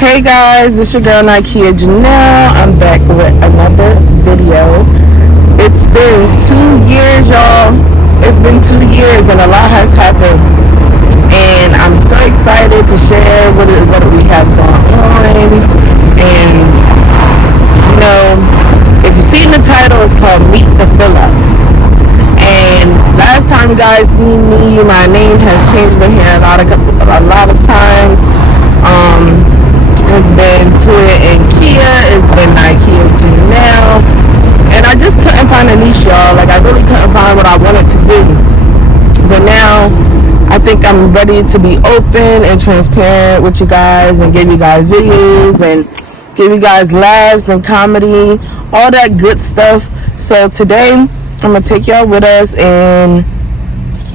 Hey guys, it's your girl Heyyy Y'all. I'm back with another video. It's been 2 years, y'all. It's been 2 years and a lot has happened. And I'm so excited to share what we have going on. And, you know, if you've seen the title, it's called Meet the Phillips. And last time you guys seen me, my name has changed in here a lot of times. It's been Toya and Kia. It's been Heyyy Y'all. And I just couldn't find a niche, y'all. Like, I really couldn't find what I wanted to do. But now, I think I'm ready to be open and transparent with you guys and give you guys videos and give you guys laughs and comedy, all that good stuff. So today, I'm going to take y'all with us and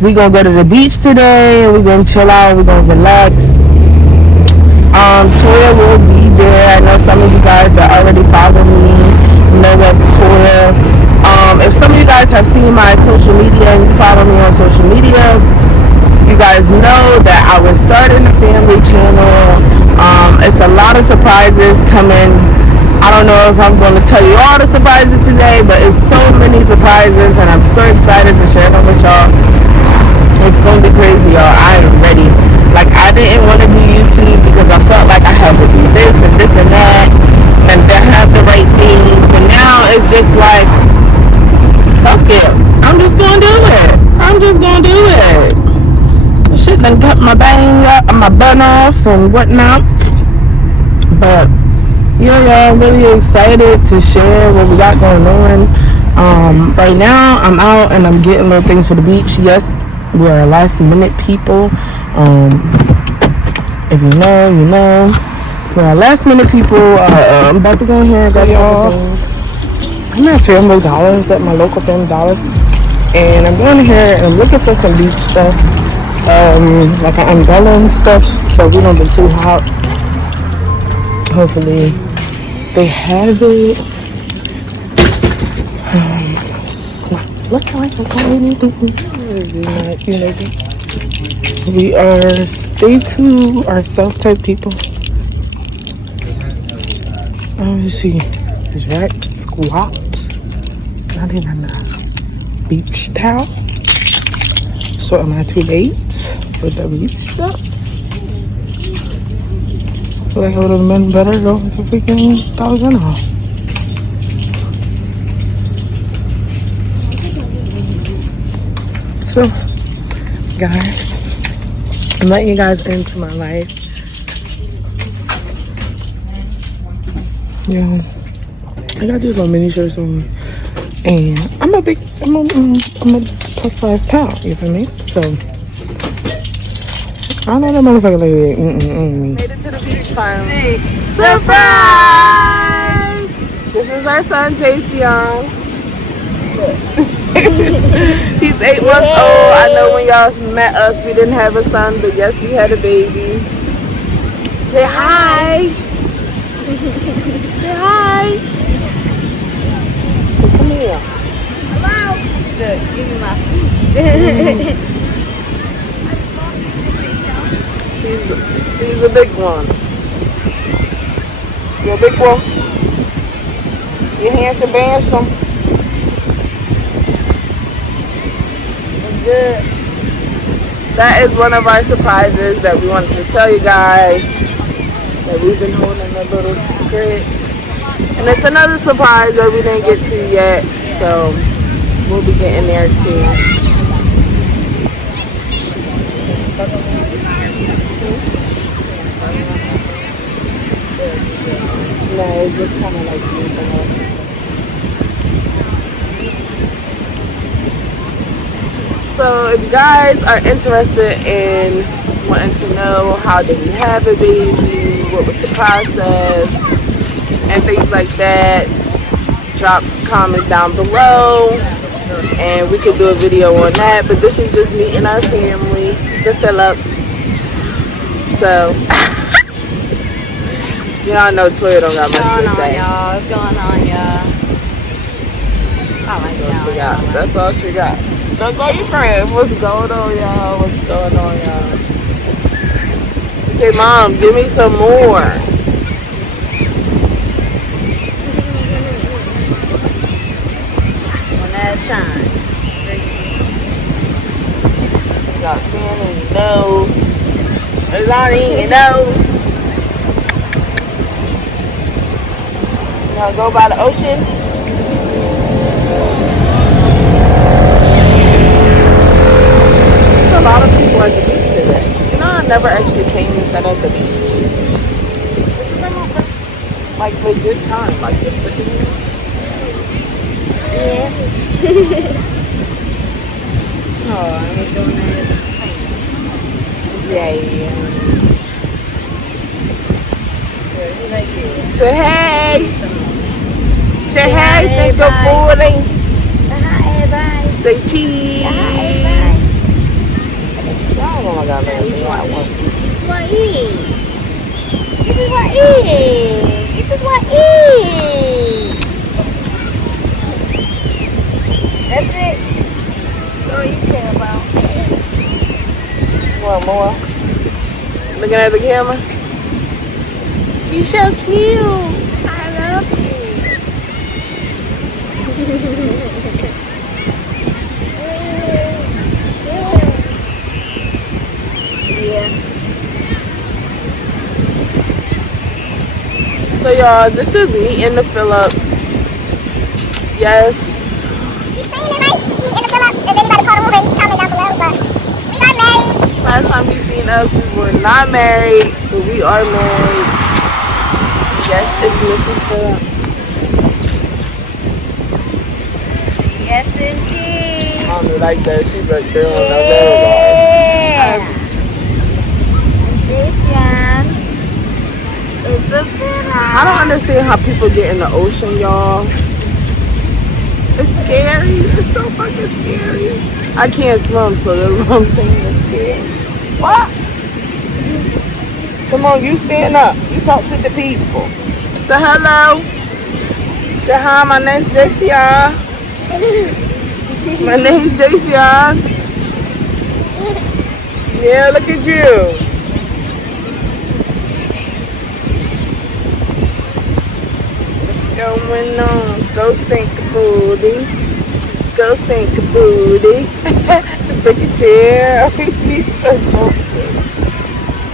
we're going to go to the beach today and we're going to chill out. We're going to relax. Toya will be there. I know some of you guys that already follow me know of Toya. If some of you guys have seen my social media and you follow me on social media, you guys know that I was starting a family channel. It's a lot of surprises coming. I don't know if I'm going to tell you all the surprises today, but it's so many surprises and I'm so excited to share them with y'all. It's going to be crazy, y'all. I am ready. Like, I didn't want to do YouTube because I felt like I had to do this and that and then have the right things. But now it's just like, fuck it. I'm just going to do it. I'm just going to do it. The shit done cut my bun off and whatnot. But, yeah, y'all, I'm really excited to share what we got going on. Right now, I'm out and I'm getting little things for the beach. Yes, we are last minute people. If you know, you know. We're last minute people. I'm about to go in here and get y'all. I'm at Family Dollars, at my local Family Dollars. And I'm going in here and I'm looking for some beach stuff. Like an umbrella and stuff. So we don't be too hot. Hopefully they have it. It's not looking like I got anything. We are stay to ourselves type people. Let me see. Jack squat. Not even a beach towel. So am I too late for the beach stuff? I feel like I would have been better going to freaking $1,000 off. So, guys, I'm letting you guys into my life. Yeah, I got these little mini shirts on, and I'm a plus size pal. You feel me? So I know that motherfucker like that. Made it to the beach finally. Surprise! This is our son, Jason. He's 8 months old. I know when y'all met us, we didn't have a son, but yes, we had a baby. Say hi. Say hi. Come here. Hello. Look, give me my food. He's a big one. You're a big one. You're handsome. Good. That is one of our surprises that we wanted to tell you guys, that we've been holding a little secret, and it's another surprise that we didn't get to yet, so we'll be getting there too. No, it's just kind of like so if you guys are interested in wanting to know how did we have a baby, what was the process, and things like that, drop comments down below and we could do a video on that. But this is just me and our family, the Phillips. So y'all know Toya don't got much to say. What's going on, y'all? That's all she got. That's all you friend. What's going on, y'all? What's going on, y'all? You say, Mom, give me some more. time. You got sand in your nose. There's not in your nose. You wanna go by the ocean? There's a lot of people at the beach today. You know, I never actually came and sat at the beach. This is like my first, like, legit time, like, just sitting here. Yeah. Oh, We're doing that as a fan. yeah. You like it? Say hey. Say hi, hey, think of everybody. booty. Say hi, everybody. Say cheese. Say hi, everybody. I don't know what I got You left. just I want to want eat. You just want to eat. You just want to eat. You just want to eat. That's it. That's all you care about. want more. Looking at the camera. You're so cute. I love you. Yeah. So y'all, this is me in the Phillips. Yes. Keep saying it right. Me and the Phillips. If anybody caught a woman, comment down below. But we got married. Last time you seen us, we were not married, but we are married. Yes, it's Mrs. Phillips. Yes, indeed. I don't like that. She's right there on the Yeah. This one is a Phillips. I don't understand how people get in the ocean, y'all. It's scary. It's so fucking scary. I can't swim, so that's what I'm saying. It's scary. What? Come on, you stand up. You talk to the people. Say hello. Say hi, my name's JCR. My name's JCR. Yeah, look at you. What's going on? Go stink a booty. Go stink a booty. Look at there. He's so joking.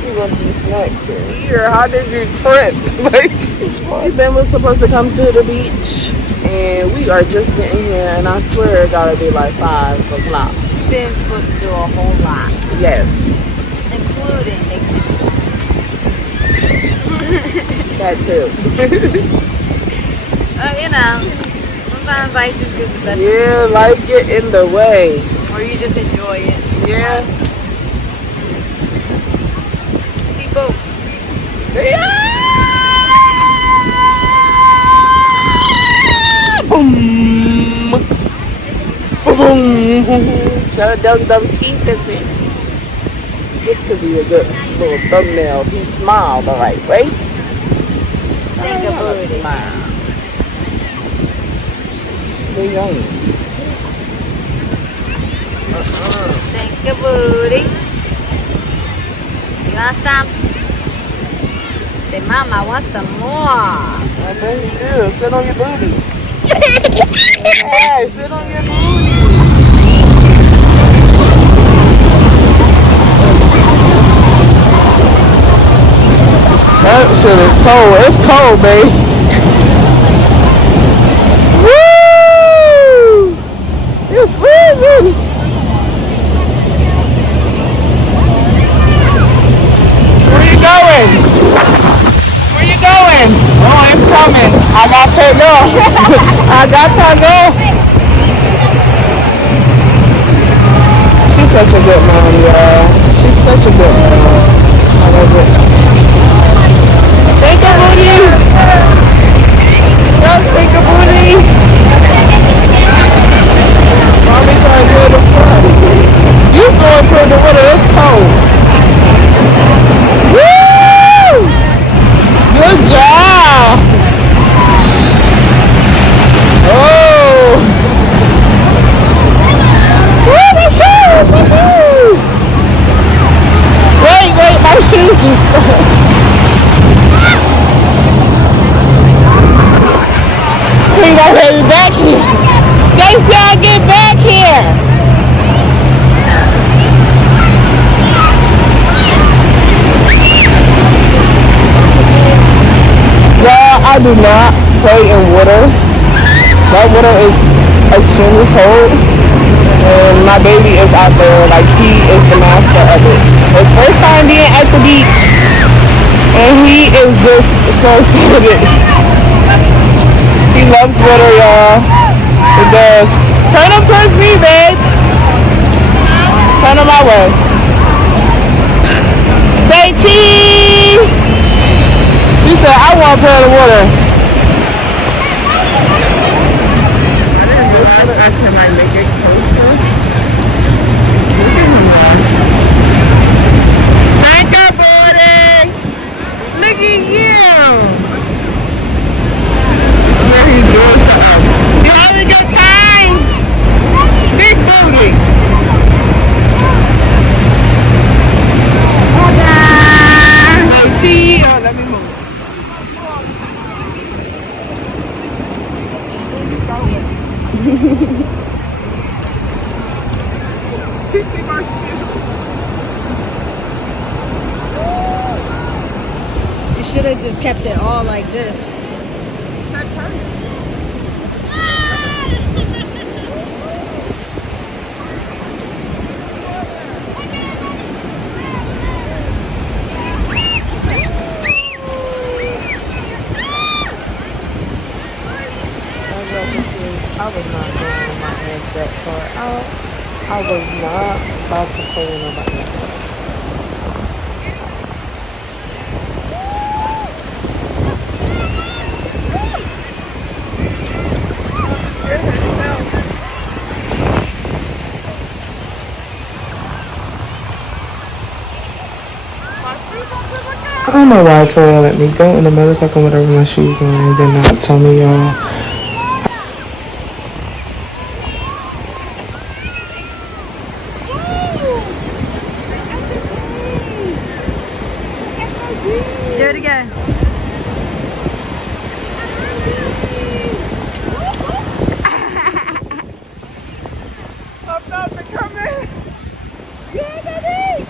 You want to snack here. How did you trip? Like, Ben was supposed to come to the beach, and we are just getting here, and I swear it gotta be like 5 o'clock. Been supposed to do a whole lot, Yes. including making That too. you know, sometimes life just gets the best Yeah, life get in the way. of you, or you just enjoy it. Yeah. Be both. Yeah. Boom. Boom. Show them teeth is it. This could be a good little thumbnail if he smiled the right way. Think about it. Smile. They're young. Think about it. You want some? Say, Mama, I want some more. I bet you do. Sit on your booty. Hey, sit on your booty. That shit is cold. It's cold, babe. Woo! It's freezing. Where you going? Where you going? Oh, it's coming. I got to go. I got to go. She's such a good mom, y'all. She's such a good mom. I love it. Think of booty. Just think of booty. Mommy trying to go to the front. You going toward the water. It's cold. Woo! Good job. Oh. Woo, my shoes. My shoes. Wait, my shoes is Y'all, I do not play in water. That water is extremely cold. And my baby is out there, like he is the master of it. His first time being at the beach, and he is just so excited. He loves water, y'all. He does. Turn him towards me, babe. Turn him my way. Say cheese. He said, I want to play in the water. I can like make it closer. Look at him, y'all. Thank you, buddy. Look at you. Where he's doing something. You having a good time? Big booty. Hey, cheese. Oh, let me move. You should have just kept it all like this. I was not going my ass that far out. I was not about to play in nobody's water. I don't know why Toriel let me go in the motherfucking water with my shoes on and then not tell me, y'all. Do it again. I'm not becoming. Yeah, baby.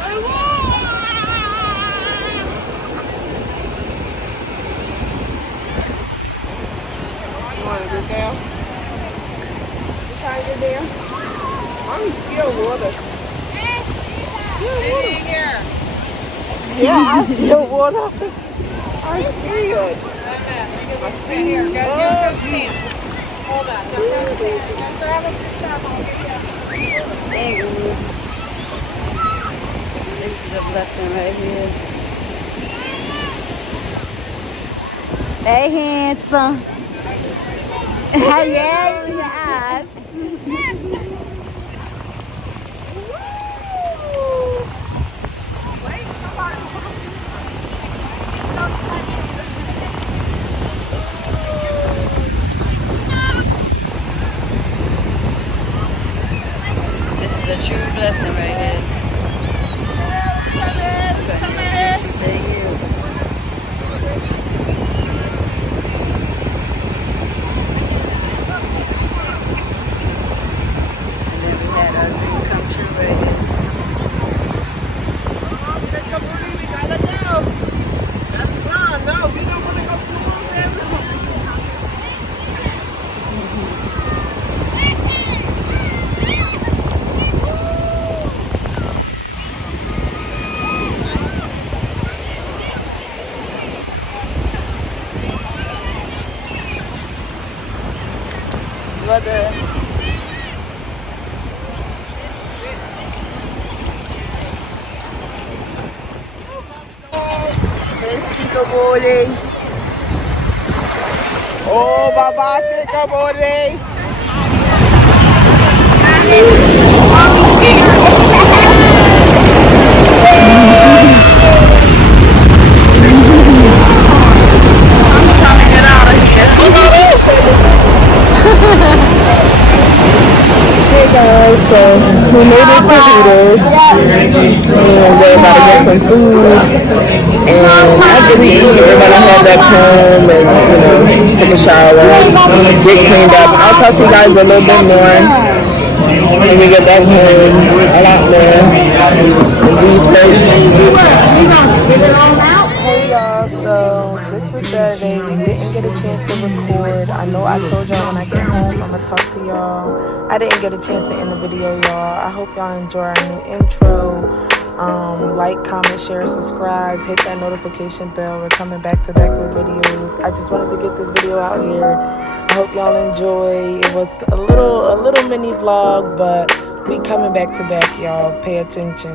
I You want to get down? You trying to get down? I'm scared water. Get in here. Yeah, I feel water. I'm scared. I see here. Hold on. This is a blessing right here. Hey, handsome. Yeah, yes. This is a true blessing right here. She said you. And then we had our dream come true right here. We gotta go. That's fine. No, we don't want to go through all that. Brother. Oh, Baba, chica body. Hey guys, so We made it to Hooters, and we're about to get some food. And after we eat, we're gonna head back home and take a shower, get cleaned up. I'll talk to you guys a little bit more when we get back home. A lot more. And these folks. Hey y'all, so this was Saturday. We didn't get a chance to record. I know I told y'all when I get home I'm gonna talk to y'all. I didn't get a chance to end the video, y'all. I hope y'all enjoy our new intro. Like, comment, share, subscribe, hit that notification bell. We're coming back to back with videos. I just wanted to get this video out here. I hope y'all enjoy. It was a little mini vlog, but we coming back to back, y'all. Pay attention.